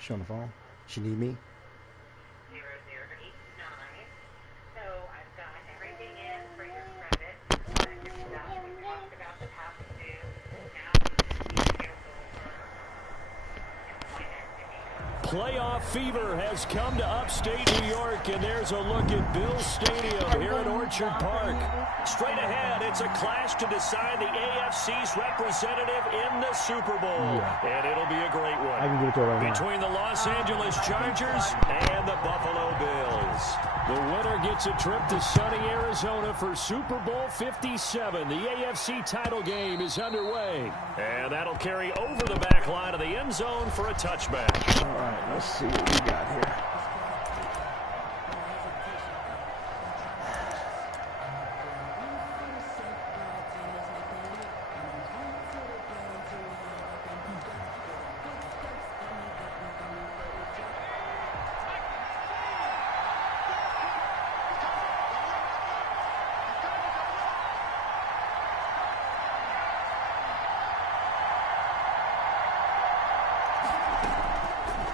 She on the phone? She need me? 0089. So I've got everything in for your credit. We talked about the past due. Now you need to go for employment and income. Playoff fever has come to upstate New York, and there's a look at Bill's Stadium here at Orchard Park. Straight ahead, it's a clash to decide the AFC's representative in the Super Bowl. And it'll be a great one. I can give it to her right now. Between the Los Angeles Chargers and the Buffalo Bills. The winner gets a trip to sunny Arizona for Super Bowl 57. The AFC title game is underway. And that'll carry over the back line of the end zone for a touchback. All right, let's see what we got here.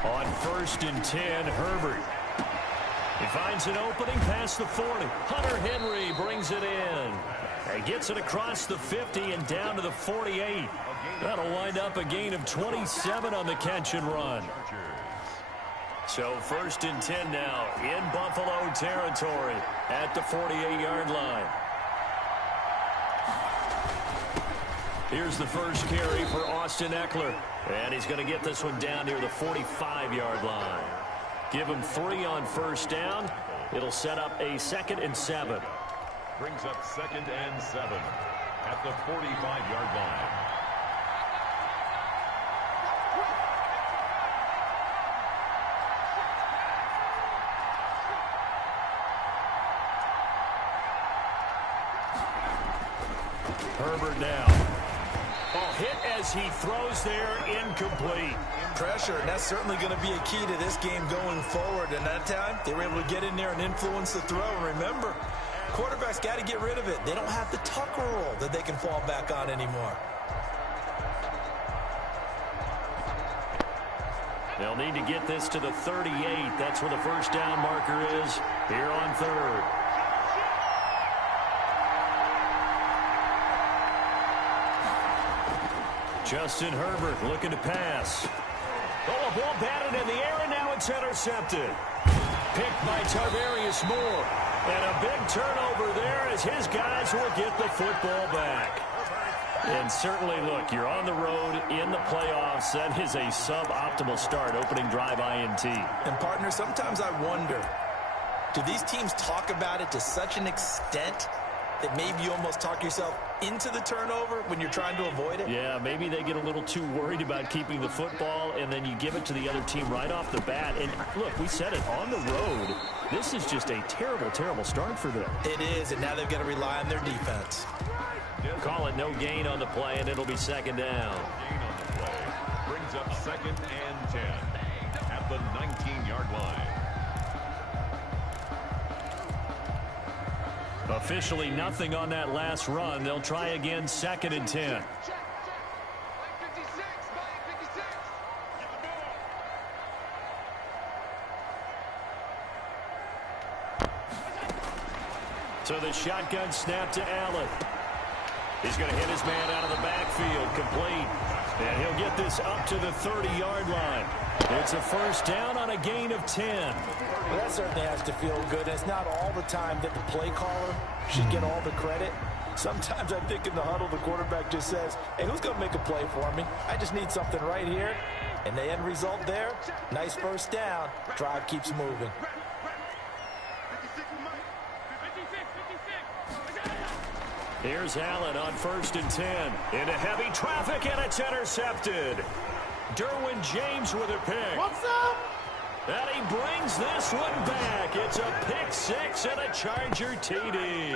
On 1st and 10, Herbert. He finds an opening past the 40. Hunter Henry brings it in. And gets it across the 50 and down to the 48. That'll wind up a gain of 27 on the catch and run. So 1st and 10 now in Buffalo territory at the 48-yard line. Here's the first carry for Austin Eckler. And he's going to get this one down near the 45-yard line. Give him 3 on 1st down. It'll set up a 2nd and 7. Brings up 2nd and 7 at the 45-yard line. Herbert now. Ball hit as he throws there, incomplete. Pressure, and that's certainly going to be a key to this game going forward. And that time, they were able to get in there and influence the throw. And remember, quarterbacks got to get rid of it. They don't have the Tucker rule that they can fall back on anymore. They'll need to get this to the 38. That's where the first down marker is here on 3rd. Justin Herbert looking to pass. Oh, a ball batted in the air, and now it's intercepted. Picked by Tarvarius Moore. And a big turnover there as his guys will get the football back. And certainly, look, you're on the road in the playoffs. That is a suboptimal start, opening drive INT. And, partner, sometimes I wonder, do these teams talk about it to such an extent that maybe you almost talk yourself into the turnover when you're trying to avoid it? Yeah, maybe they get a little too worried about keeping the football, and then you give it to the other team right off the bat. And, look, we said it, on the road, this is just a terrible, terrible start for them. It is, and now they've got to rely on their defense. Call it no gain on the play, and it'll be 2nd down. Gain on the play. Brings up 2nd and 10 at the 19-yard line. Officially nothing on that last run. They'll try again, 2nd and 10. So the shotgun snap to Allen. He's going to hit his man out of the backfield, complete. And he'll get this up to the 30-yard line. It's a first down on a gain of 10. Well, that certainly has to feel good. It's not all the time that the play caller should get all the credit. Sometimes I think in the huddle, the quarterback just says, hey, who's going to make a play for me? I just need something right here. And the end result there, nice first down. Drive keeps moving. Here's Allen on 1st and 10. Into heavy traffic, and it's intercepted. Derwin James with a pick. What's up? And he brings this one back. It's a pick 6 and a Charger TD.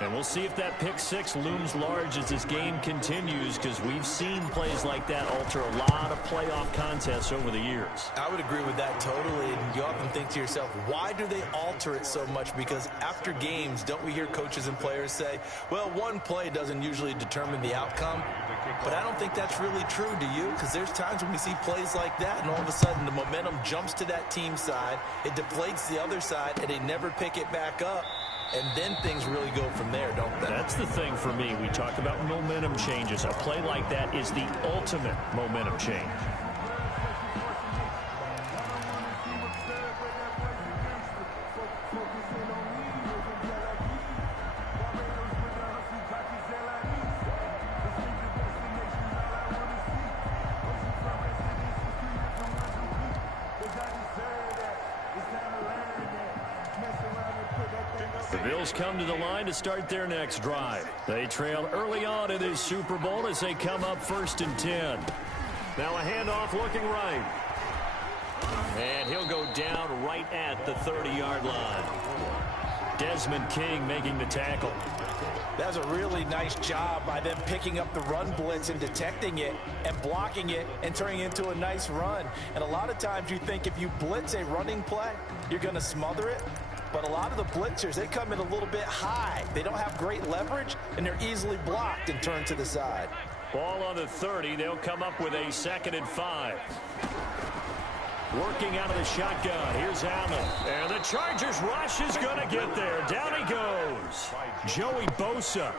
And we'll see if that pick six looms large as this game continues, because we've seen plays like that alter a lot of playoff contests over the years. I would agree with that totally. And you often think to yourself, why do they alter it so much? Because after games, don't we hear coaches and players say, well, one play doesn't usually determine the outcome. But I don't think that's really true, do you? Because there's times when we see plays like that, and all of a sudden the momentum jumps to that team side, it deflates the other side, and they never pick it back up. And then things really go from there, don't they? That's the thing for me. We talk about momentum changes. A play like that is the ultimate momentum change. The Bills come to the line to start their next drive. They trail early on in this Super Bowl as they come up 1st and 10. Now a handoff looking right. And he'll go down right at the 30-yard line. Desmond King making the tackle. That was a really nice job by them picking up the run blitz and detecting it and blocking it and turning it into a nice run. And a lot of times you think if you blitz a running play, you're going to smother it. But a lot of the blitzers, they come in a little bit high. They don't have great leverage, and they're easily blocked and turned to the side. Ball on the 30. They'll come up with a 2nd and 5. Working out of the shotgun. Here's Allen. And the Chargers rush is going to get there. Down he goes. Joey Bosa.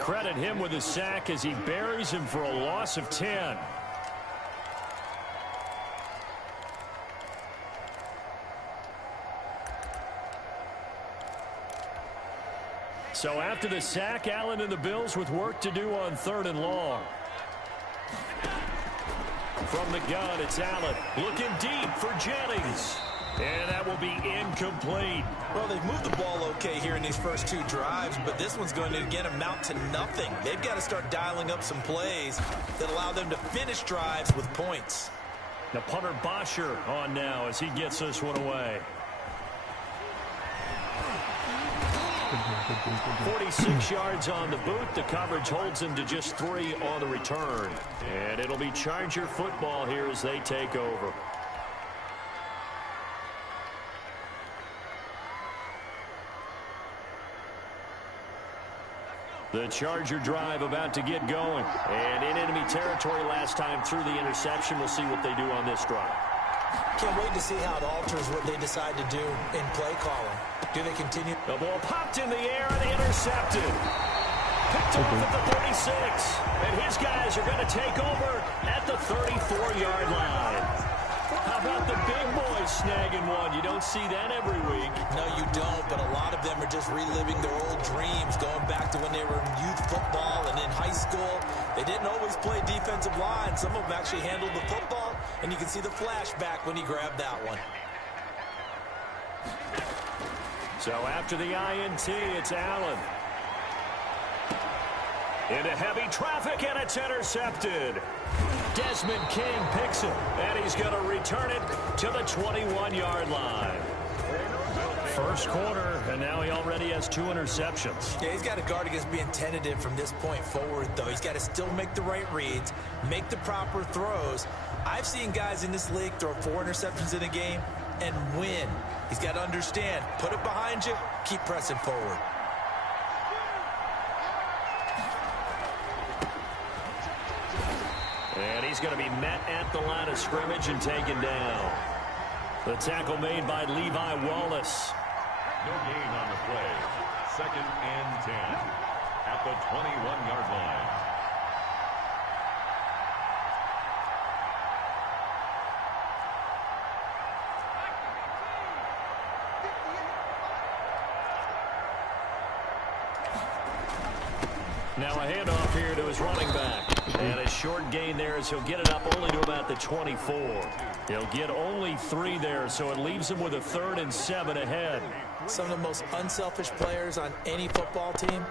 Credit him with a sack as he buries him for a loss of 10. So after the sack, Allen and the Bills with work to do on 3rd and long. From the gun, it's Allen looking deep for Jennings. And that will be incomplete. Well, they've moved the ball okay here in these first 2 drives, but this one's going to, again, amount to nothing. They've got to start dialing up some plays that allow them to finish drives with points. The punter Bosher on now as he gets this one away. 46 yards on the boot. The coverage holds him to just 3 on the return. And it'll be Charger football here as they take over. The Charger drive about to get going. And in enemy territory last time through the interception. We'll see what they do on this drive. Can't wait to see how it alters what they decide to do in play calling. Do they continue? The ball popped in the air and intercepted. Picked off at the 36. And his guys are going to take over at the 34-yard line. How about the big boys snagging one? You don't see that every week. No, you don't, but a lot of them are just reliving their old dreams, going back to when they were in youth football and in high school. They didn't always play defensive line. Some of them actually handled the football, and you can see the flashback when he grabbed that one. So after the INT, it's Allen. Into heavy traffic, and it's intercepted. Desmond King picks it, and he's going to return it to the 21-yard line. First quarter, and now he already has 2 interceptions. Yeah, he's got to guard against being tentative from this point forward, though. He's got to still make the right reads, make the proper throws. I've seen guys in this league throw 4 interceptions in a game and win. He's got to understand, put it behind you, keep pressing forward. And he's going to be met at the line of scrimmage and taken down. The tackle made by Levi Wallace. No gain on the play. 2nd and 10 at the 21-yard line. Now a handoff here to his running back. And a short gain there as he'll get it up only to about the 24. He'll get only 3 there, so it leaves him with a 3rd and 7 ahead. Some of the most unselfish players on any football team,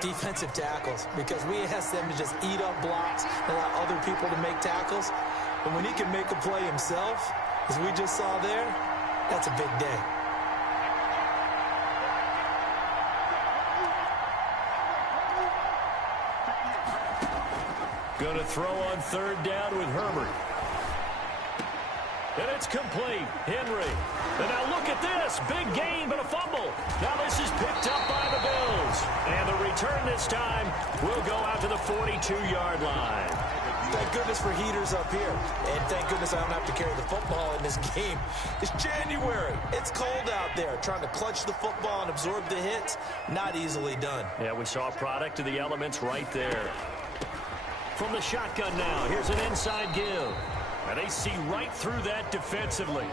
defensive tackles, because we ask them to just eat up blocks and allow other people to make tackles. And when he can make a play himself, as we just saw there, that's a big day. Going to throw on third down with Herbert. And it's complete. Henry. And now look at this. Big gain, but a fumble. Now this is picked up by the Bills. And the return this time will go out to the 42-yard line. Thank goodness for heaters up here. And thank goodness I don't have to carry the football in this game. It's January. It's cold out there. Trying to clutch the football and absorb the hits, not easily done. Yeah, we saw a product of the elements right there. From the shotgun now, here's an inside give. And they see right through that defensively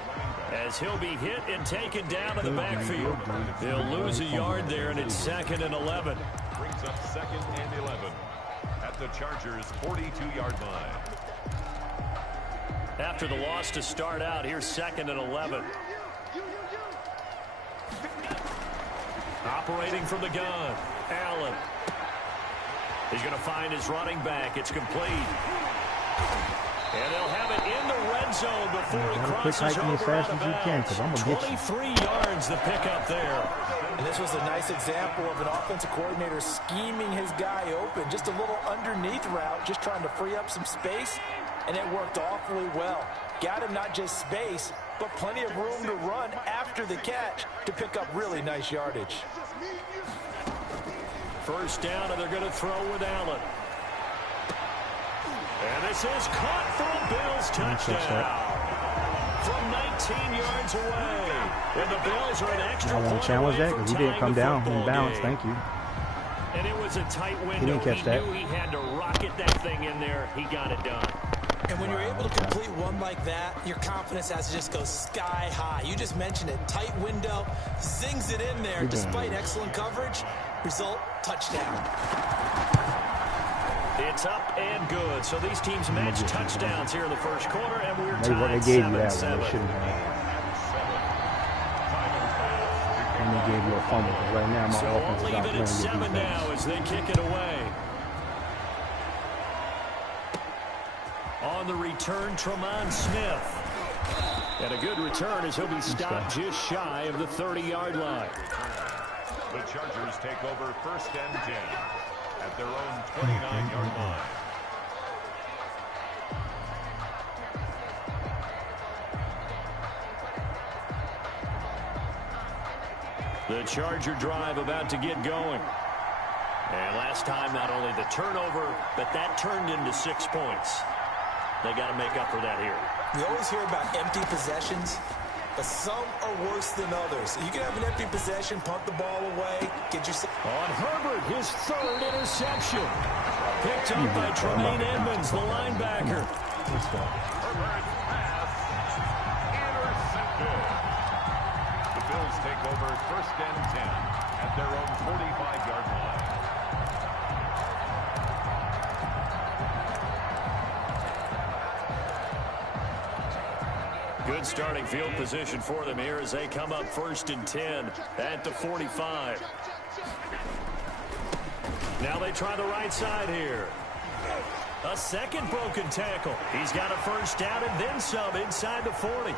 as he'll be hit and taken down to the backfield. They'll lose a yard there, and it's 2nd and 11. Brings up 2nd and 11 at the Chargers' 42-yard line. After the loss to start out, here's 2nd and 11. Operating from the gun, Allen. He's going to find his running back. It's complete. And they'll have it in the red zone before he crosses over out of bounds. 23 yards the pickup there. And this was a nice example of an offensive coordinator scheming his guy open. Just a little underneath route, just trying to free up some space, and it worked awfully well. Got him not just space, but plenty of room to run after the catch to pick up really nice yardage. First down, and they're going to throw with Allen. And this is caught for a Bills touchdown. From 19 yards away. And the Bills are an extra point challenge away that from because he didn't come down in bounds. Thank you. And it was a tight window. He didn't catch that. Knew he had to rocket that thing in there. He got it done. And when you're able to complete one like that, your confidence has to just go sky high. You just mentioned it. Tight window, zings it in there despite excellent coverage. Result, touchdown. It's up and good. So these teams match touchdowns here in the first quarter, and we're They tied gave you that 7-7. one. They shouldn't have. And they gave you a fumble. Right now, my So offense we'll is out leave it at 7 playing now as they kick it away. On the return, Tremont Smith. And a good return as he'll be stopped just shy of the 30-yard line. The Chargers take over 1st and 10 at their own 29-yard line. The Charger drive about to get going. And last time, not only the turnover, but that turned into 6 points. They got to make up for that here. We always hear about empty possessions, but some are worse than others. You can have an empty possession, punt the ball away, get yourself... On Herbert, his 3rd interception. Picked up by Tremaine Edmonds, the linebacker. Let's go. Herbert's pass intercepted. The Bills take over 1st and 10 at their own 45-yard line. Good starting field position for them here as they come up 1st and 10 at the 45. Now they try the right side here. A second broken tackle. He's got a first down and then some inside the 40. And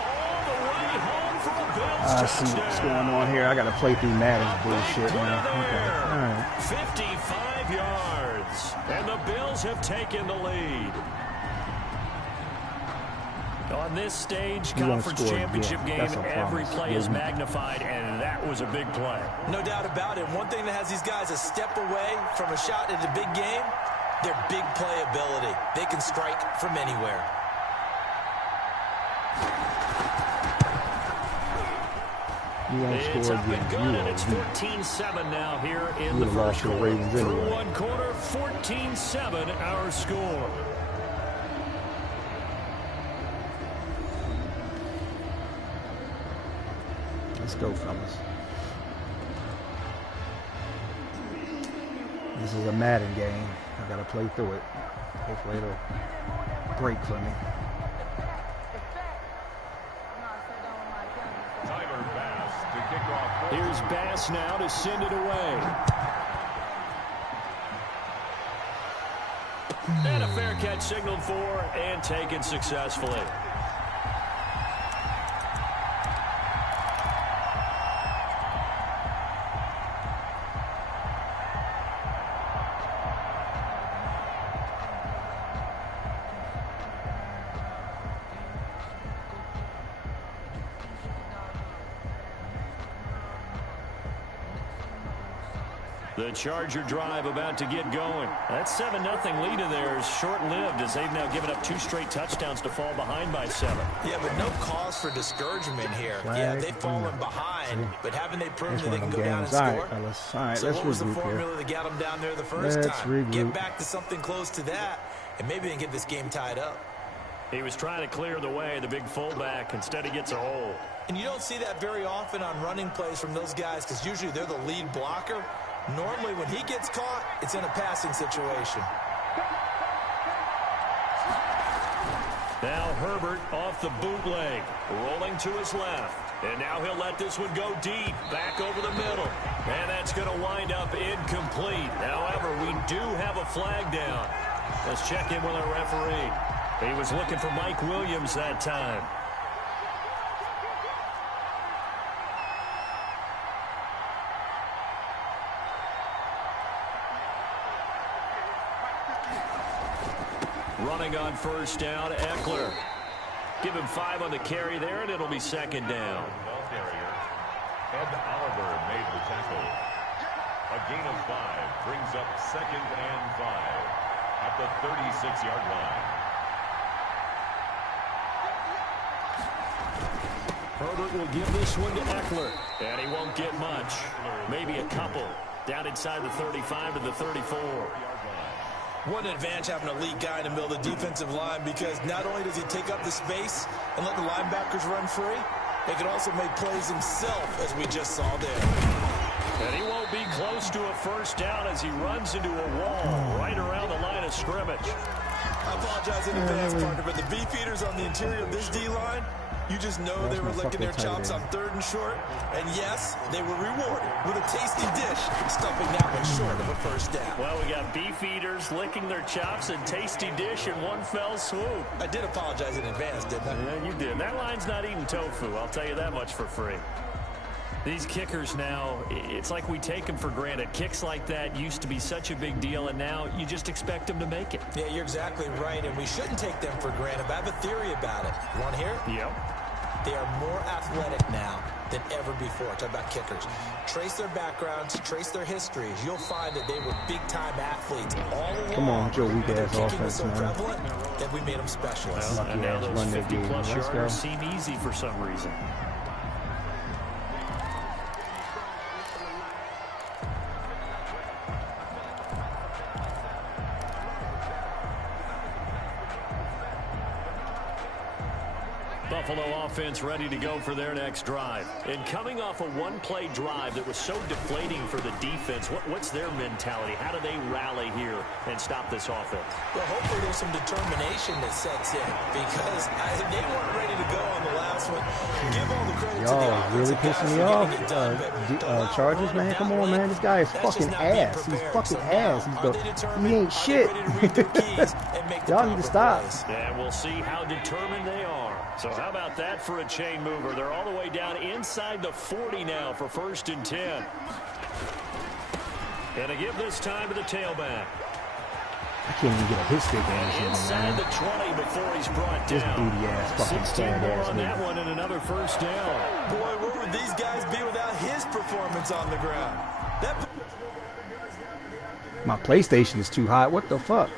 all the way home for a Bills I touchdown. see what's going on here. I got to play through Madden's bullshit now. Okay. All right. 55 yards. And the Bills have taken the lead. On this stage, conference championship game, every play is magnified, and that was a big play. No doubt about it. One thing that has these guys a step away from a shot at a big game, their big playability. They can strike from anywhere. It's up and good, and it's 14-7 now here in the first quarter. Through one quarter, 14-7 our score. Let's go, fellas. This is a Madden game. I gotta play through it. Hopefully it'll break for me. Here's Bass now to send it away. And a fair catch signaled for and taken successfully. The Charger drive about to get going. That 7-0 lead in there is short-lived as they've now given up 2 straight touchdowns to fall behind by 7. Yeah, but no cause for discouragement here. Yeah, they've fallen behind, but haven't they proven that they can go down and score? All right, so what was the formula that got them down there the first time? Get back to something close to that, and maybe they can get this game tied up. He was trying to clear the way, the big fullback. Instead, he gets a hole. And you don't see that very often on running plays from those guys because usually they're the lead blocker. Normally, when he gets caught, it's in a passing situation. Now Herbert off the bootleg, rolling to his left. And now he'll let this one go deep, back over the middle. And that's going to wind up incomplete. However, we do have a flag down. Let's check in with our referee. He was looking for Mike Williams that time. Running on first down, Eckler. Give him 5 on the carry there, and it'll be second down. Ball carrier, Ed Oliver made the tackle. A gain of 5 brings up 2nd and 5 at the 36-yard line. Herbert will give this one to Eckler, and he won't get much. Maybe a couple. Down inside the 35 to the 34. What an advantage having a lead guy in the middle of the defensive line, because not only does he take up the space and let the linebackers run free, he can also make plays himself, as we just saw there. And he won't be close to a first down as he runs into a wall right around the line of scrimmage. I apologize in advance, partner, but the beefeaters on the interior of this D-line, you just know they were licking their chops on 3rd and short. And yes, they were rewarded with a tasty dish, stuffing that one short of a first down. Well, we got beef eaters licking their chops and tasty dish in one fell swoop. I did apologize in advance, didn't I? Yeah, you did. That line's not eating tofu, I'll tell you that much for free. These kickers now, it's like we take them for granted. Kicks like that used to be such a big deal, and now you just expect them to make it. Yeah, you're exactly right, and we shouldn't take them for granted. But I have a theory about it. You want to hear it? Yep. They are more athletic now than ever before. Talk about kickers. Trace their backgrounds, trace their histories. You'll find that they were big-time athletes all along. Come on, Joe, weak but their ass kicking offense, was so man. prevalent that we made them specialists. Well, and now those 50-plus Let's go. yarders seem easy for some reason. Buffalo offense ready to go for their next drive. And coming off a one-play drive that was so deflating for the defense, what's their mentality? How do they rally here and stop this offense? Well, hopefully there's some determination that sets in, because they weren't ready to go on the last one. Give all the credit to the Y'all really pissing me off. Chargers, man. Come on, man. This guy is fucking ass. He's fucking ass. He ain't shit. Y'all need to stop. And we'll see how determined they are. So how about that for a chain mover? They're all the way down inside the 40 now for 1st and 10. And to give this time to the tailback. I can't even get a hit stick on this one, Inside man. the 20 before he's brought This down. booty ass fucking 16 sad more ass on that nigga. one and another first down. Boy, where would these guys be without his performance on the ground? My PlayStation is too hot. What the fuck?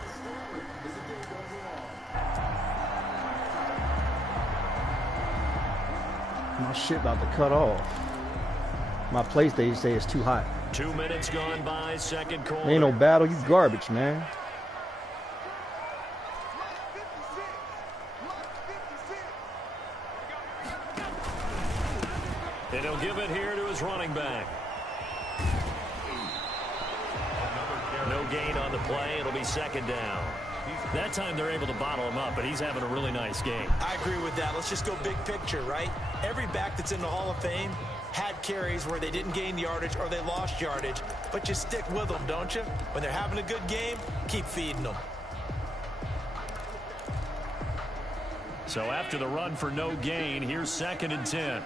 My shit about to cut off. My PlayStation say it's too hot. 2 minutes gone by, second quarter. Ain't no battle. You garbage, man. And he'll give it here to his running back. No gain on the play. It'll be second down. That time they're able to bottle him up, but he's having a really nice game. I agree with that. Let's just go big picture, right? Every back that's in the Hall of Fame had carries where they didn't gain yardage or they lost yardage, but you stick with them, don't you? When they're having a good game, keep feeding them. So after the run for no gain, here's 2nd and 10.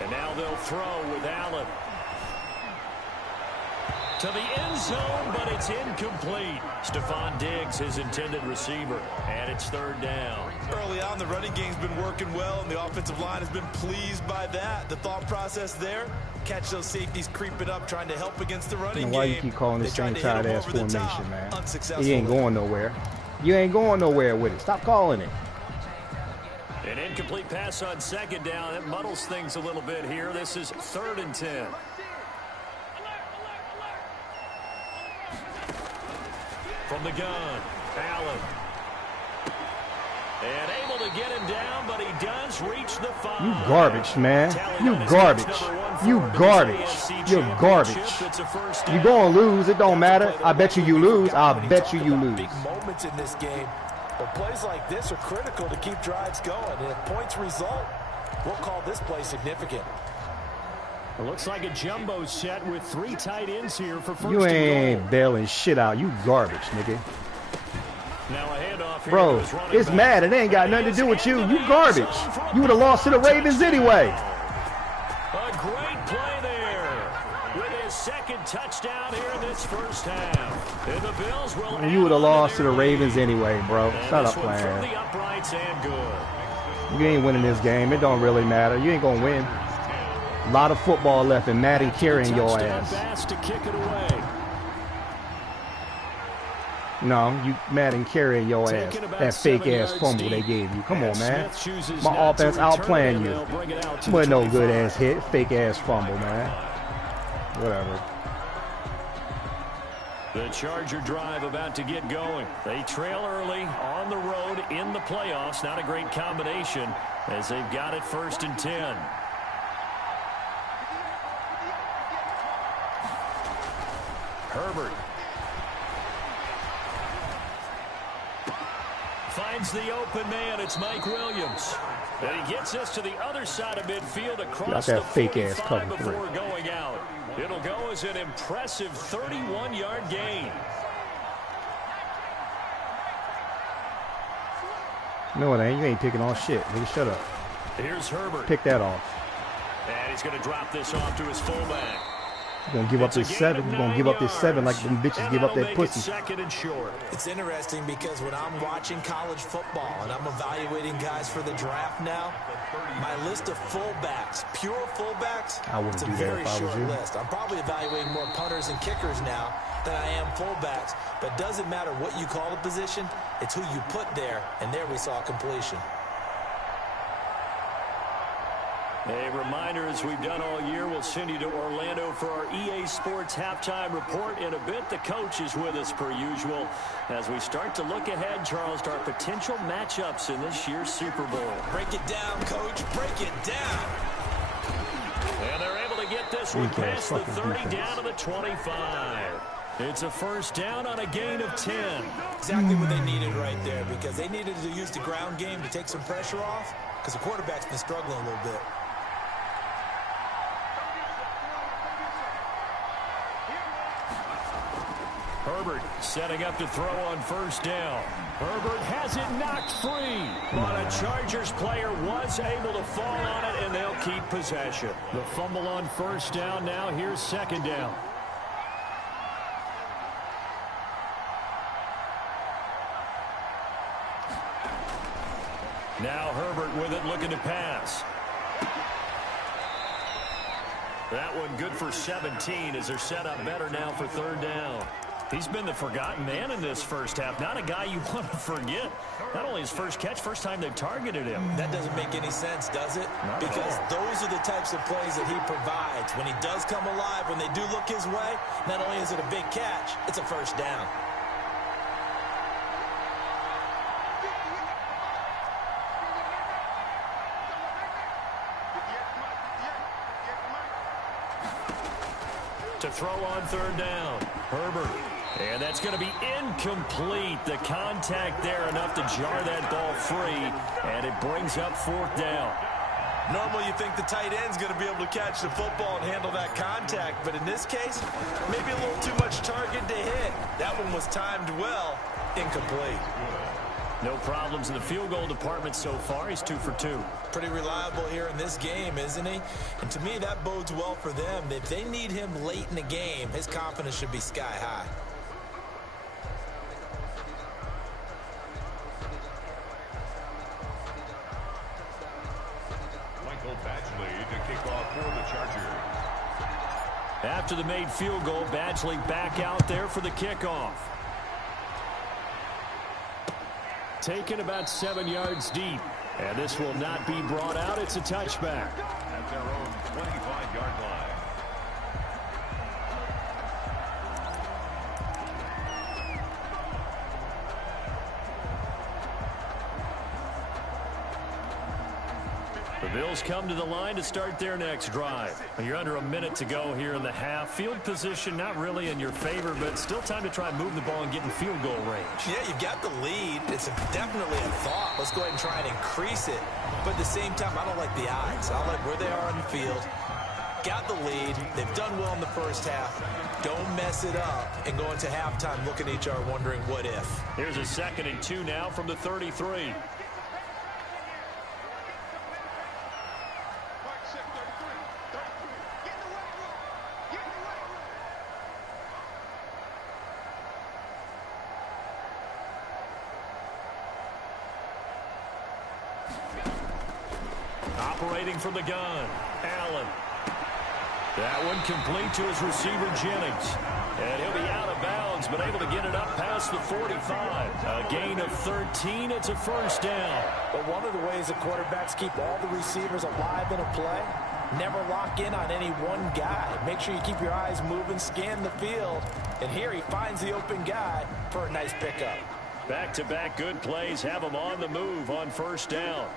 And now they'll throw with Allen. To the end zone, but it's It's incomplete. Stephon Diggs, his intended receiver, and it's third down. Early on, the running game's been working well, and the offensive line has been pleased by that. The thought process there, catch those safeties creeping up, trying to help against the running game. Why you keep calling this same tight ass formation, man? Unsuccessful. He ain't going nowhere. You ain't going nowhere with it. Stop calling it. An incomplete pass on second down. It muddles things a little bit here. This is 3rd and 10. From the gun, Allen. And able to get him down, but he does reach the 5. You garbage, man. You garbage. You garbage. You're garbage. You're going to lose. It don't matter. I bet you lose. I'll bet you lose. Big moments in this game. But plays like this are critical to keep drives going. And if points result, we'll call this play significant. It looks like a jumbo set with 3 tight ends here for first You and ain't goal. bailing shit out. You garbage, nigga. Now a handoff here. Bro, it's mad. It ain't got nothing to do with you. You garbage. You would have lost to the Ravens anyway. A great play there with his second touchdown here in this first half. And the Bills will You would have lost to the Ravens anyway, bro. Shut up, through man. the uprights and good. You ain't winning this game. It don't really matter. You ain't gonna win. A lot of football left and Madden carrying your ass. Pass to kick it away. No, you Madden carrying your ass. That fake ass fumble they gave you. Come on, man. My offense outplaying you. But no good ass hit. Fake ass fumble, man. Whatever. The Charger drive about to get going. They trail early on the road in the playoffs. Not a great combination as they've got it 1st and 10. Herbert finds the open man. It's Mike Williams. And he gets us to the other side of midfield across the fake ass 45 cover before 3. going out. It'll go as an impressive 31-yard gain. No, it ain't. You ain't picking off shit. Nigga, shut up. Here's Herbert. Pick that off. And he's going to drop this off to his fullback. You're gonna give up this 7. You're gonna give up this 7 like them bitches give up that pussy. Second and short. It's interesting because when I'm watching college football and I'm evaluating guys for the draft now, my list of fullbacks, pure fullbacks, I wouldn't it's a do that very if I was short you. list. I'm probably evaluating more punters and kickers now than I am fullbacks. But it doesn't matter what you call the position, it's who you put there, and there we saw completion. A reminder, as we've done all year, we'll send you to Orlando for our EA Sports halftime report in a bit. The coach is with us per usual as we start to look ahead, Charles, to our potential matchups in this year's Super Bowl. Break it down, Coach. Break it down. And they're able to get this one past the 30 down to the 25. It's a first down on a gain of 10. Exactly what they needed right there because they needed to use the ground game to take some pressure off because the quarterback's been struggling a little bit. Herbert setting up to throw on first down. Herbert has it knocked free, but a Chargers player was able to fall on it, and they'll keep possession. The fumble on first down. Now here's second down. Now Herbert with it, looking to pass. That one good for 17 as they're set up better now for third down. He's been the forgotten man in this first half. Not a guy you want to forget. Not only his first catch, first time they've targeted him. That doesn't make any sense, does it? Because those are the types of plays that he provides. When he does come alive, when they do look his way, not only is it a big catch, it's a first down. To throw on third down, Herbert. And that's going to be incomplete. The contact there enough to jar that ball free, and it brings up fourth down. Normally you think the tight end's going to be able to catch the football and handle that contact, but in this case, maybe a little too much target to hit. That one was timed well, incomplete. No problems in the field goal department so far. He's 2 for 2. Pretty reliable here in this game, isn't he? And to me, that bodes well for them. If they need him late in the game, his confidence should be sky high. draw for the Chargers. After the made field goal, Badgley back out there for the kickoff. Taken about 7 yards deep. And this will not be brought out. It's a touchback. At their own 25-yard line. The Bills come to the line to start their next drive. You're under a minute to go here in the half. Field position not really in your favor, but still time to try and move the ball and get in field goal range. Yeah, you've got the lead. It's definitely a thought. Let's go ahead and try and increase it. But at the same time, I don't like the odds. I like where they are on the field. Got the lead. They've done well in the first half. Don't mess it up and go into halftime looking at each other wondering what if. Here's a 2nd and 2 now from the 33. Operating from the gun, Allen. That one complete to his receiver, Jennings. And he'll be out of bounds, but able to get it up past the 45. A gain of 13. It's a first down. But one of the ways the quarterbacks keep all the receivers alive in a play, never lock in on any one guy. Make sure you keep your eyes moving, scan the field. And here he finds the open guy for a nice pickup. Back-to-back good plays have him on the move on first down.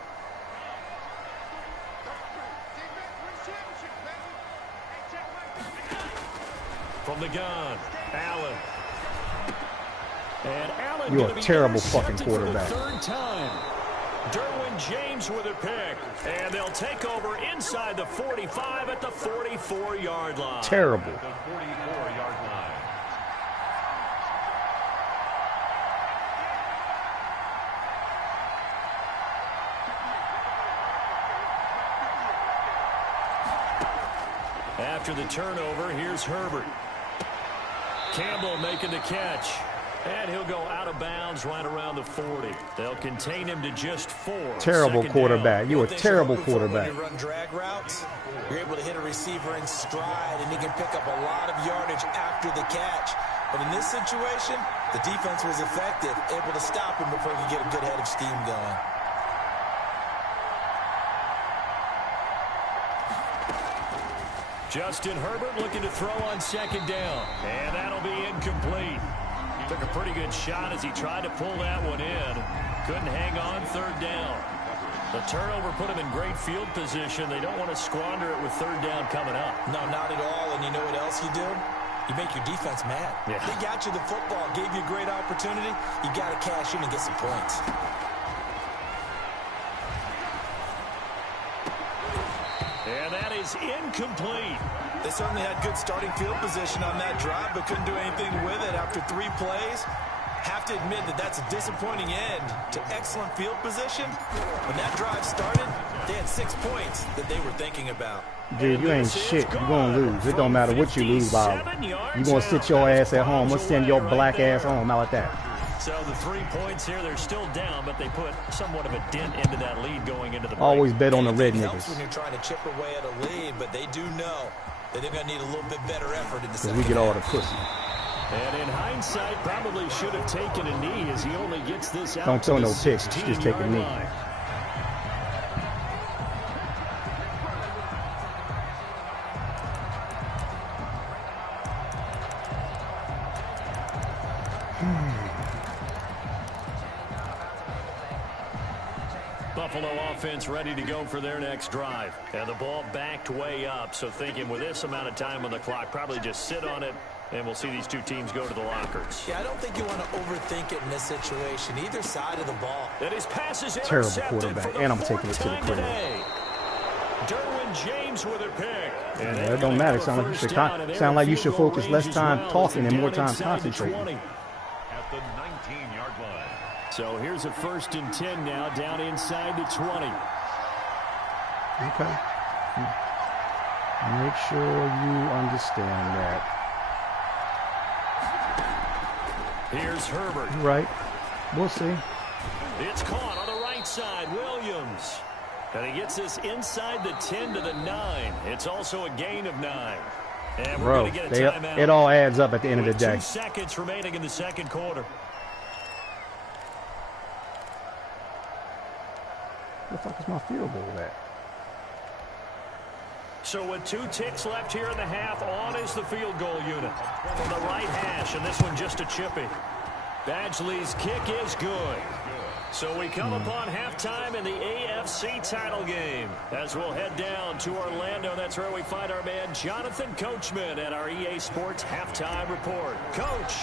From the gun, Allen. And Allen, you're a terrible fucking quarterback. For the 3rd time. Derwin James with a pick. And they'll take over inside the 45 at the 44-yard line. Terrible. The 44-yard line. After the turnover, here's Herbert. Campbell making the catch. And he'll go out of bounds right around the 40. They'll contain him to just 4. Terrible quarterback. You're a terrible quarterback. When you run drag routes, you're able to hit a receiver in stride, and he can pick up a lot of yardage after the catch. But in this situation, the defense was effective, able to stop him before he could get a good head of steam going. Justin Herbert looking to throw on 2nd down. And that'll be incomplete. Took a pretty good shot as he tried to pull that one in. Couldn't hang on 3rd down. The turnover put him in great field position. They don't want to squander it with 3rd down coming up. No, not at all. And you know what else you do? You make your defense mad. Yeah. They got you the football, gave you a great opportunity. You got to cash in and get some points. And that is incomplete. They certainly had good starting field position on that drive, but couldn't do anything with it after 3 plays. Have to admit that that's a disappointing end to excellent field position. When that drive started, they had 6 points that they were thinking about. Dude, you ain't shit. You're going to lose. It don't matter what you lose by. You're going to sit your ass at home. Let's send your black ass home. How like that? So the 3 points here, they're still down, but they put somewhat of a dent into that lead going into the break. Always bet on the red It helps niggas. when you're trying to chip away at a lead, but they do know that they're going to need a little bit better effort in the second Because we get all half. the pussy. And in hindsight, probably should have taken a knee as he only gets this out. Don't throw no picks. Just take a knee. Line. Buffalo offense ready to go for their next drive. And the ball backed way up, so thinking with this amount of time on the clock, probably just sit on it, and we'll see these 2 teams go to the lockers. Yeah, I don't think you want to overthink it in this situation. Either side of the ball. That his pass is Terrible intercepted quarterback, for the and I'm 4th taking it to the time crib. today. Derwin James with a pick. And Yeah, it don't matter. Sound like you should focus less time talking and more time concentrating. At the 19-yard line. So here's a 1st and 10 now, down inside the 20. Okay. Make sure you understand that. Here's Herbert. Right. We'll see. It's caught on the right side. Williams. And he gets this inside the 10 to the 9. It's also a gain of 9. And we're Bro, going to get a timeout. it all adds up at the end of the day. 2 seconds remaining in the second quarter. Where the fuck is my field goal at? So with 2 ticks left here in the half, on is the field goal unit. From the right hash, and this one just a chippy. Badgley's kick is good. So we come upon halftime in the AFC title game. As we'll head down to Orlando, that's where we find our man Jonathan Coachman at our EA Sports Halftime Report. Coach,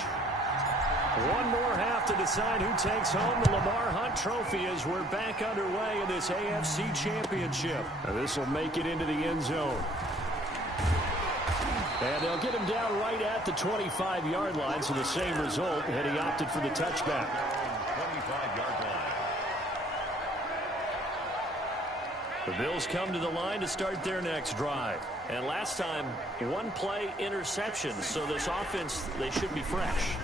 one more half to decide who takes home the Lamar Hunt Trophy as we're back underway in this AFC Championship. And this will make it into the end zone. And they'll get him down right at the 25-yard line, so the same result, and he opted for the touchback. 25-yard line. The Bills come to the line to start their next drive. And last time, 1-play interception, so this offense, they should be fresh.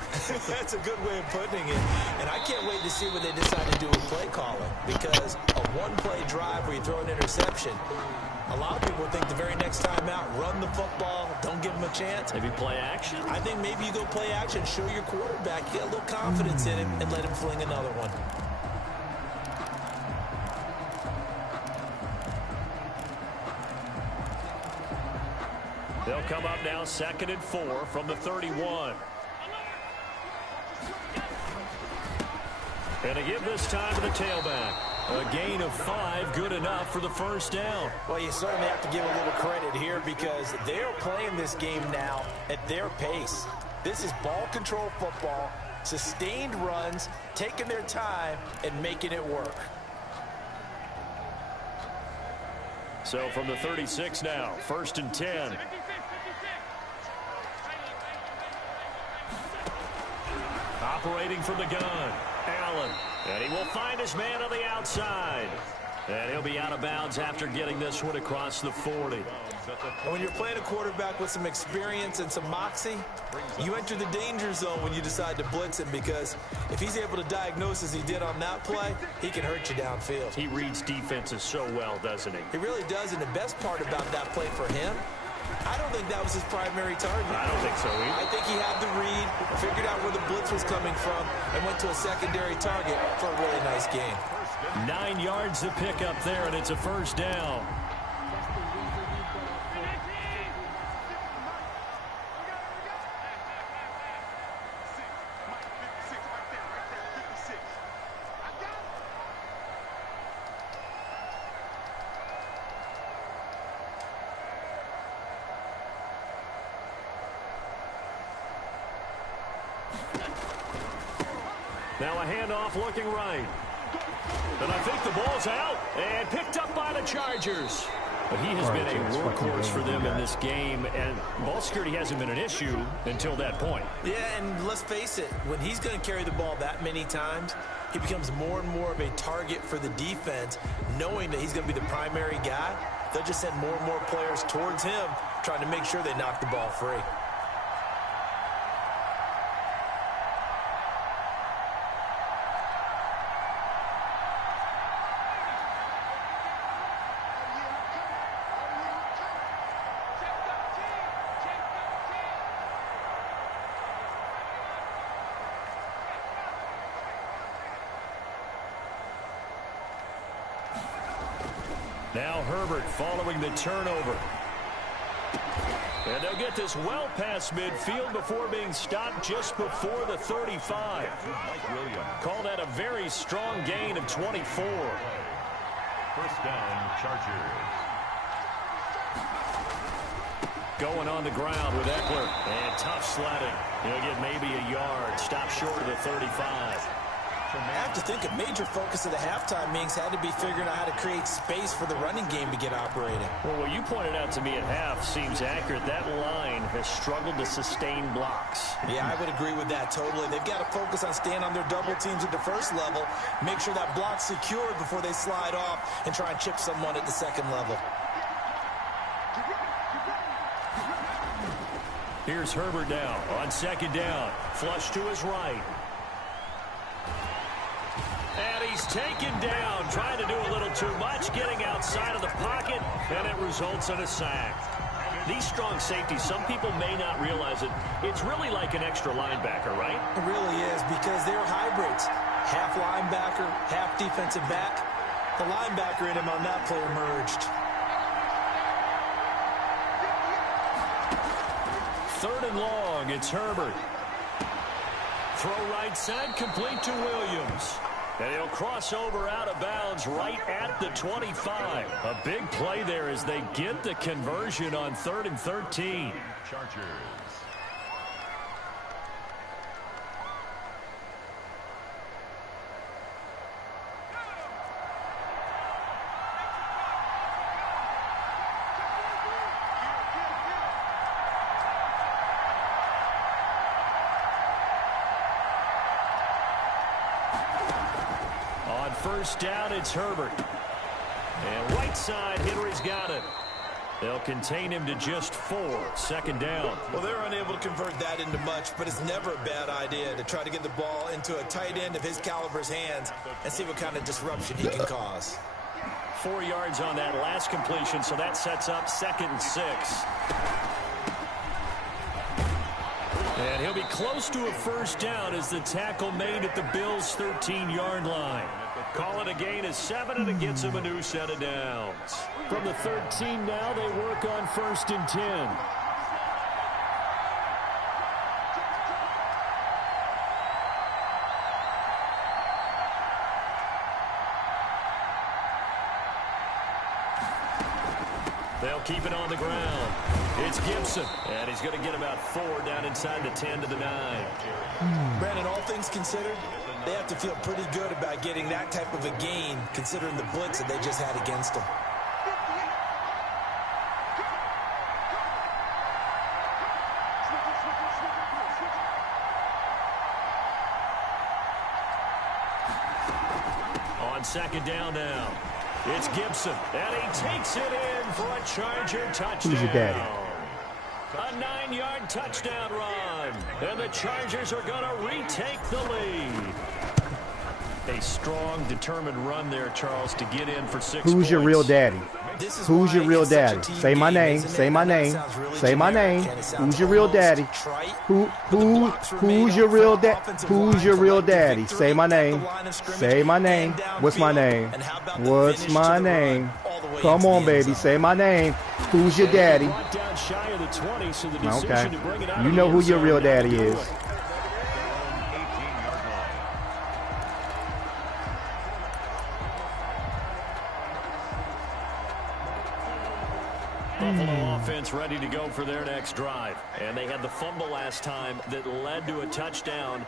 That's a good way of putting it. And I can't wait to see what they decide to do with play calling, because a 1-play drive where you throw an interception, a lot of people think the very next time out, run the football, don't give them a chance. Maybe play action. I think maybe you go play action, show your quarterback, get a little confidence in him, and let him fling another one. They'll come up now 2nd and 4 from the 31. And to give this time to the tailback. A gain of 5, good enough for the first down. Well, you certainly have to give a little credit here because they're playing this game now at their pace. This is ball control football, sustained runs, taking their time, and making it work. So from the 36 now, 1st and 10. Operating from the gun, Allen. And he will find his man on the outside. And he'll be out of bounds after getting this one across the 40. And when you're playing a quarterback with some experience and some moxie, you enter the danger zone when you decide to blitz him, because if he's able to diagnose as he did on that play, he can hurt you downfield. He reads defenses so well, doesn't he? He really does, and the best part about that play for him, I don't think that was his primary target. I don't think so either. I think he had the read, figured out where the blitz was coming from, and went to a secondary target for a really nice gain. 9 yards to pick up there, and it's a first down. Now a handoff looking right. And I think the ball's out and picked up by the Chargers. But he has been a workhorse for them in this game, and ball security hasn't been an issue until that point. Yeah, and let's face it, when he's going to carry the ball that many times, he becomes more and more of a target for the defense, knowing that he's going to be the primary guy. They'll just send more and more players towards him, trying to make sure they knock the ball free. Now Herbert following the turnover. And they'll get this well past midfield before being stopped just before the 35. Call that a very strong gain of 24. First down, Chargers. Going on the ground with Eckler. And tough sledding. He'll get maybe a yard. Stop short of the 35. I have to think a major focus of the halftime meetings had to be figuring out how to create space for the running game to get operating. Well, what you pointed out to me at half seems accurate. That line has struggled to sustain blocks. Yeah, I would agree with that totally. They've got to focus on staying on their double teams at the first level, make sure that block's secured before they slide off and try and chip someone at the second level. Here's Herbert now on second down. Flush to his right. And he's taken down, trying to do a little too much, getting outside of the pocket, and it results in a sack. These strong safeties, some people may not realize it. It's really like an extra linebacker, right? It really is, because they're hybrids. Half linebacker, half defensive back. The linebacker in him on that play emerged. 3rd and long, it's Herbert. Throw right side, complete to Williams. And he'll cross over out of bounds right at the 25. A big play there as they get the conversion on 3rd and 13. Chargers. First down, it's Herbert. And right side, Henry's got it. They'll contain him to just 4. 2nd down. Well, they're unable to convert that into much, but it's never a bad idea to try to get the ball into a tight end of his caliber's hands and see what kind of disruption he can cause. 4 yards on that last completion, so that sets up 2nd and 6. And he'll be close to a first down as the tackle made at the Bills' 13-yard line. Call it a gain of 7, and it gets him a new set of downs. From the 13 now, they work on 1st and 10. They'll keep it on the ground. It's Gibson, and he's going to get about 4 down inside the 10 to the 9. Brandon, all things considered, they have to feel pretty good about getting that type of a gain, considering the blitz that they just had against them. On 2nd down now, it's Gibson, and he takes it in for a Charger touchdown. Who's your daddy? A 9-yard touchdown run, and the Chargers are going to retake the lead. A strong, determined run there, Charles, to get in for 6 points. Who's your real daddy? Who's your real daddy? Say my name. Say my name. Say my name. Who's your real daddy? Who's your real dad? Who's your real daddy? Say my name. Say my name. What's my name? What's my name? Come on, baby. Say my name. Who's your daddy? Okay. You know who your real daddy is. Buffalo offense ready to go for their next drive. And they had the fumble last time that led to a touchdown.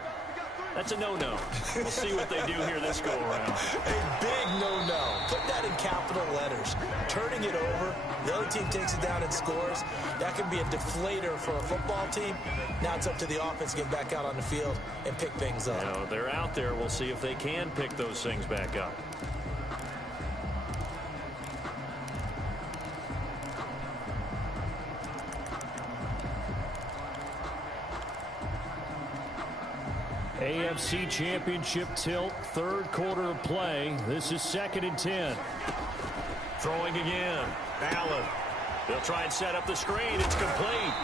That's a no-no. We'll see what they do here this go-around. A big no-no. Put that in capital letters. Turning it over, the other team takes it down and scores. That can be a deflator for a football team. Now it's up to the offense to get back out on the field and pick things up. You know, they're out there. We'll see if they can pick those things back up. AFC Championship tilt, 3rd quarter of play. This is 2nd and 10. Throwing again. Allen. They'll try and set up the screen. It's complete.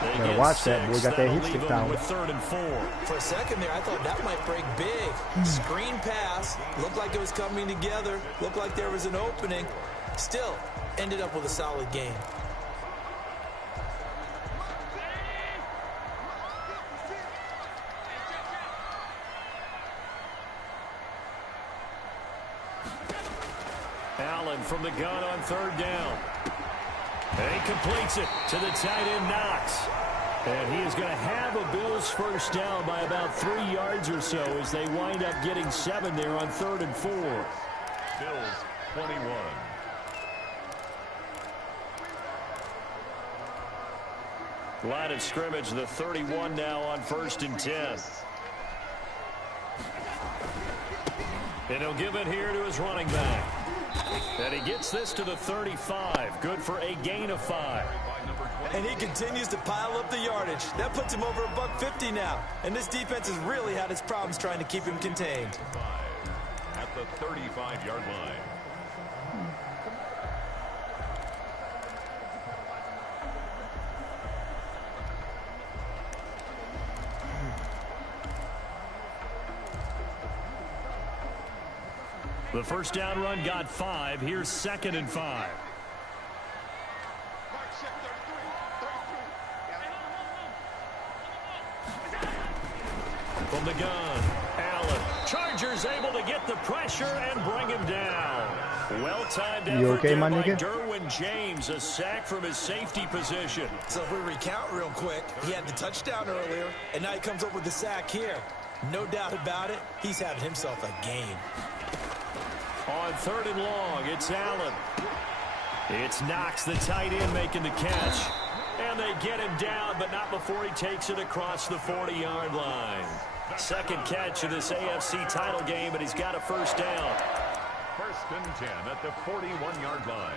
Better watch that. Boy got that hit stick down. With 3rd and 4. For a second there, I thought that might break big. Screen pass. Looked like it was coming together. Looked like there was an opening. Still, ended up with a solid game. Allen from the gun on 3rd down. And he completes it to the tight end, Knox. And he is going to have a Bills first down by about 3 yards or so as they wind up getting 7 there on 3rd and 4. Bills 21. Line of scrimmage, the 31 now on 1st and 10. And he'll give it here to his running back. And he gets this to the 35. Good for a gain of 5. And he continues to pile up the yardage. That puts him over $150 now. And this defense has really had its problems trying to keep him contained. at the 35-yard line. The first down run got 5. Here's 2nd and 5. From the gun, Allen. Chargers able to get the pressure and bring him down. Well-timed effort okay, there my by nigga? Derwin James. A sack from his safety position. So if we recount real quick, he had the touchdown earlier, and now he comes up with the sack here. No doubt about it, he's having himself a game. On 3rd and long, it's Allen. It's Knox, the tight end, making the catch. And they get him down, but not before he takes it across the 40-yard line. Second catch of this AFC title game, but he's got a first down. 1st and 10 at the 41-yard line.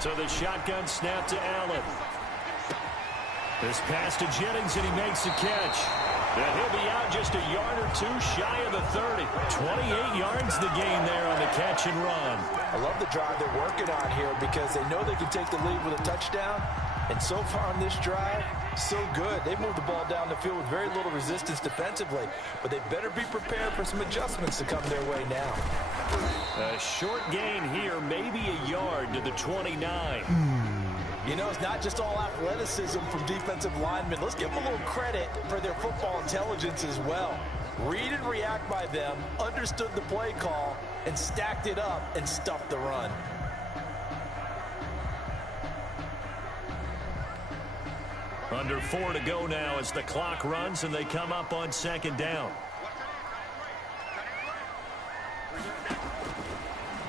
So the shotgun snap to Allen. This pass to Jennings, and he makes the catch. And he'll be out just a yard or two shy of the 30. 28 yards the gain there on the catch and run. I love the drive they're working on here because they know they can take the lead with a touchdown. And so far on this drive, so good. They moved the ball down the field with very little resistance defensively. But they better be prepared for some adjustments to come their way now. A short gain here, maybe a yard to the 29. You know, it's not just all athleticism from defensive linemen. Let's give them a little credit for their football intelligence as well. Read and react by them, understood the play call, and stacked it up and stuffed the run. Under 4 to go now as the clock runs and they come up on 2nd down.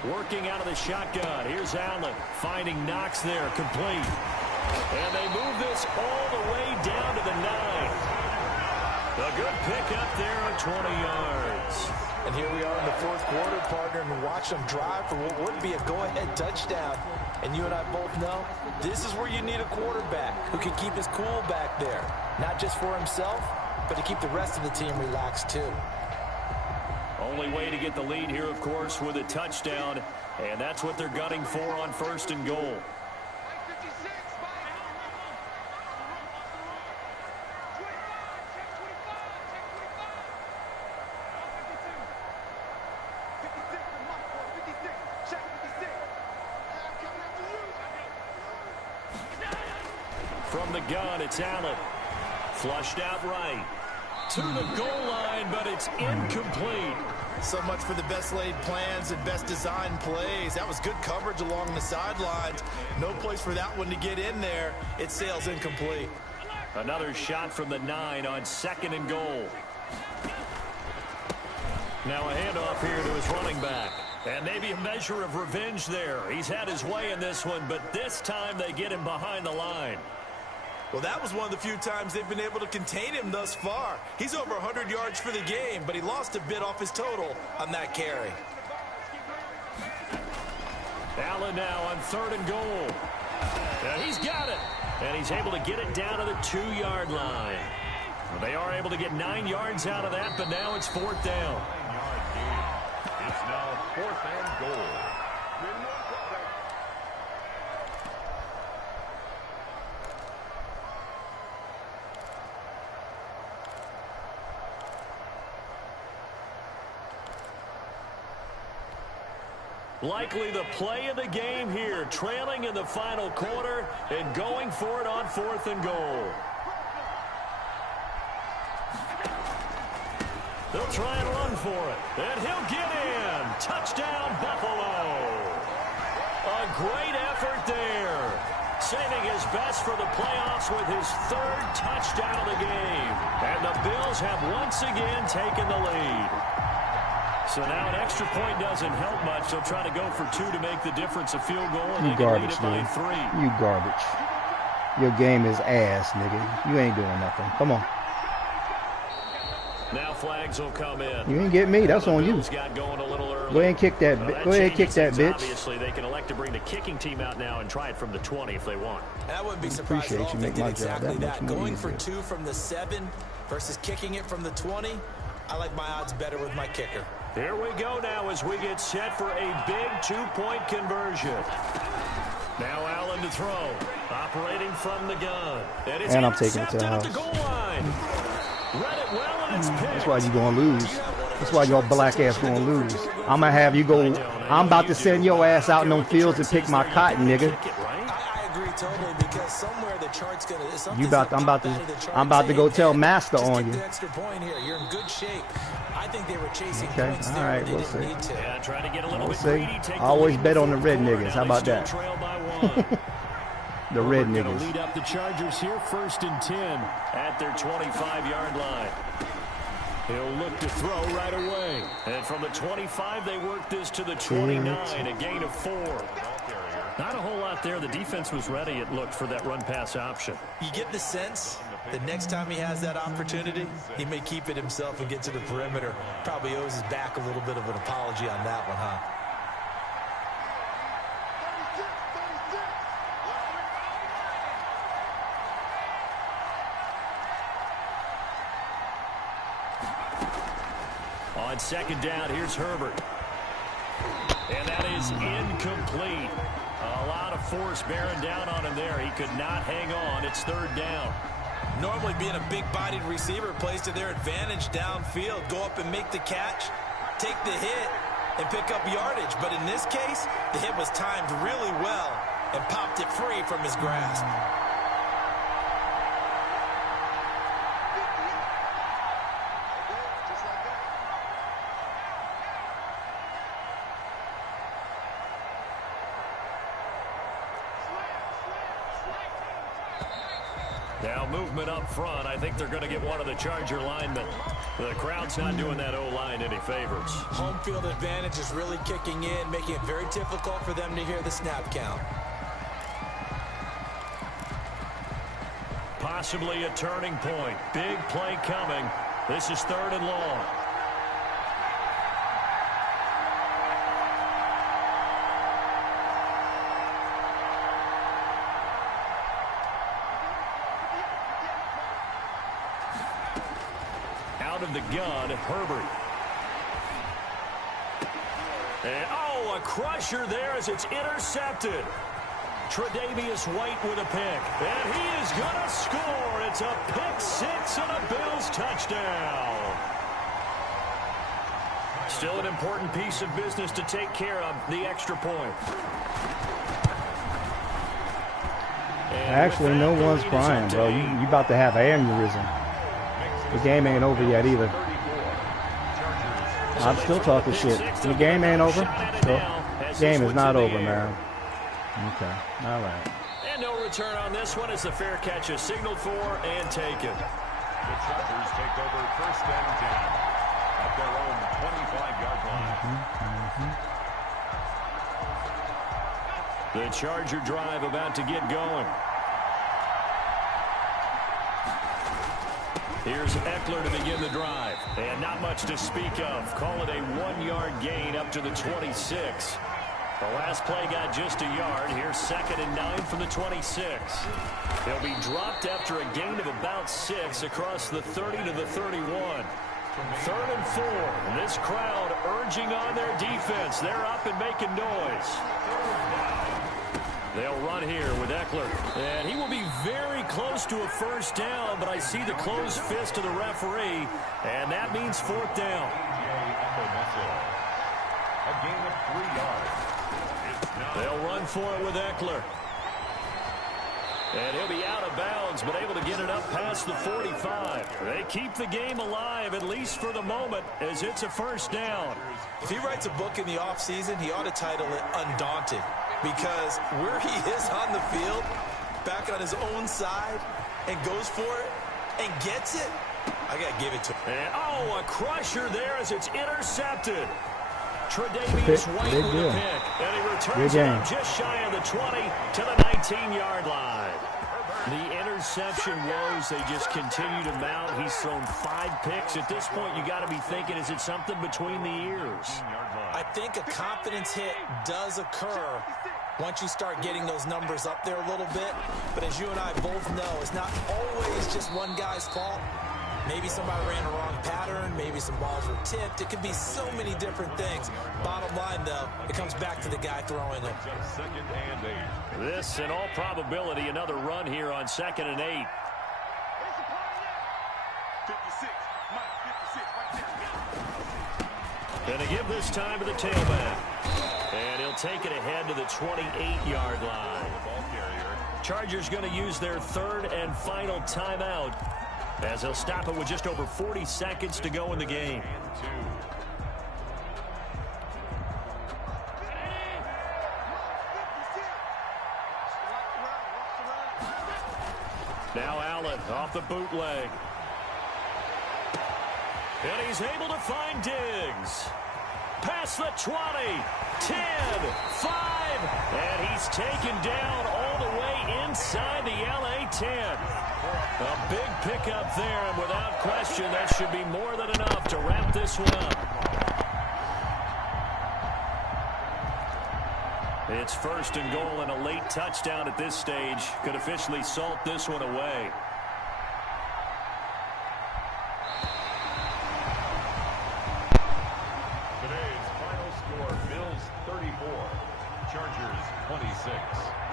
Working out of the shotgun. Here's Allen finding Knox there, complete. And they move this all the way down to the 9. A good pickup there at 20 yards. And here we are in the 4th quarter, partner, and watch them drive for what would be a go-ahead touchdown. And you and I both know this is where you need a quarterback who can keep his cool back there. Not just for himself, but to keep the rest of the team relaxed too. Only way to get the lead here, of course, with a touchdown. And that's what they're gunning for on 1st and goal. From the gun, it's Allen. Flushed out right. To the goal line, but it's incomplete. So much for the best laid plans and best designed plays. That was good coverage along the sidelines. No place for that one to get in there. It sails incomplete. Another shot from the 9 on 2nd and goal. Now a handoff here to his running back. And maybe a measure of revenge there. He's had his way in this one, but this time they get him behind the line. Well, that was one of the few times they've been able to contain him thus far. He's over 100 yards for the game, but he lost a bit off his total on that carry. Allen now on 3rd and goal. And he's got it. And he's able to get it down to the 2-yard line. Well, they are able to get 9 yards out of that, but now it's 4th down. 9-yard gain. It's now 4th and goal. Likely the play of the game here, trailing in the final quarter and going for it on 4th and goal. They'll try and run for it, and he'll get in. Touchdown, Buffalo. A great effort there. Saving his best for the playoffs with his 3rd touchdown of the game. And the Bills have once again taken the lead. So now an extra point doesn't help much. They'll try to go for 2 to make the difference a field goal, and You they can lead garbage, it by nigga. 3. You garbage. Your game is ass, nigga. You ain't doing nothing. Come on. Now flags will come in. You ain't get me. That's on you. Got going a little early. Go ahead and kick that. Go ahead and kick that, bitch. Obviously, they can elect to bring the kicking team out now and try it from the 20 if they want. And I wouldn't be surprised at all if they did exactly that. Going for 2 from the 7 versus kicking it from the 20. I like my odds better with my kicker. Here we go now as we get set for a big 2-point conversion. Now Allen to throw. Operating from the gun. And I'm taking it to the house. Read it well, and it's picked. That's why you gonna lose. That's why your black ass gonna lose. I'm gonna have you go. I'm about to send your ass out in them fields to pick my cotton, nigga. I agree totally, because somewhere the chart's gonna. I'm about to go tell Master on you. Extra point here. You're in good shape. I think they were chasing points all there. right, They we'll didn't see. need to. Yeah, trying to get a little bit see. greedy. Take I always the bet on the lead red from niggas. How about that? trail by 1. The red Gonna niggas. lead up the Chargers here, 1st and 10 at their 25-yard line. He'll look to throw right away. And from the 25, they work this to the 29, a gain of 4. Not a whole lot there. The defense was ready, it looked, for that run-pass option. You get the sense that next time he has that opportunity, he may keep it himself and get to the perimeter. Probably owes his back a little bit of an apology on that one, huh? On 2nd down, here's Herbert. And that is incomplete. A lot of force bearing down on him there. He could not hang on. It's 3rd down. Normally being a big-bodied receiver plays to their advantage downfield. Go up and make the catch, take the hit, and pick up yardage. But in this case, the hit was timed really well and popped it free from his grasp. Now movement up front. I think they're going to get one of the Charger linemen. The crowd's not doing that O-line any favors. Home field advantage is really kicking in, making it very difficult for them to hear the snap count. Possibly a turning point. Big play coming. This is 3rd and long. Out of the gun, Herbert. And, oh, a crusher there as it's intercepted. Tre'Davious White with a pick. And he is going to score. It's a pick 6 and a Bills touchdown. Still an important piece of business to take care of, the extra point. And actually, no one's crying, bro. You about to have an aneurysm. The game ain't over yet either. I'm still talking shit. The game ain't over? The game is not over, man. Okay. All right. And no return on this one as the fair catch is signaled for and taken. The Chargers take over 1st and 10 at their own 25-yard line. The Charger drive about to get going. Here's Eckler to begin the drive. And not much to speak of. Call it a 1-yard gain up to the 26. The last play got just a yard. Here's 2nd and 9 from the 26. He'll be dropped after a gain of about 6 across the 30 to the 31. 3rd and 4. This crowd urging on their defense. They're up and making noise. They'll run here with Eckler. And he will be very close to a 1st down, but I see the closed fist of the referee, and that means 4th down. A gain of 3 yards. They'll run for it with Eckler. And he'll be out of bounds, but able to get it up past the 45. They keep the game alive, at least for the moment, as it's a 1st down. If he writes a book in the offseason, he ought to title it Undaunted. Because where he is on the field, back on his own side, and goes for it, and gets it, I got to give it to him. And, oh, a crusher there as it's intercepted. Tre'Davious White with a pick. And he returns it up just shy of the 20 to the 19-yard line. The interception woes, they just continue to mount. He's thrown 5 picks. At this point, you got to be thinking, is it something between the ears? I think a confidence hit does occur once you start getting those numbers up there a little bit. But as you and I both know, it's not always just one guy's fault. Maybe somebody ran a wrong pattern. Maybe some balls were tipped. It could be so many different things. Bottom line, though, it comes back to the guy throwing them. Second and 8. This, in all probability, another run here on 2nd and 8. Gonna give this time to the tailback. And he'll take it ahead to the 28-yard line. Chargers going to use their 3rd and final timeout, as they'll stop it with just over 40 seconds to go in the game. Now Allen off the bootleg. And he's able to find Diggs. Past the 20, 10, 5, and he's taken down all the way inside the LA 10. A big pickup there, and without question, that should be more than enough to wrap this one up. It's 1st and goal, and a late touchdown at this stage could officially salt this one away. Today's final score, Bills 34, Chargers 26.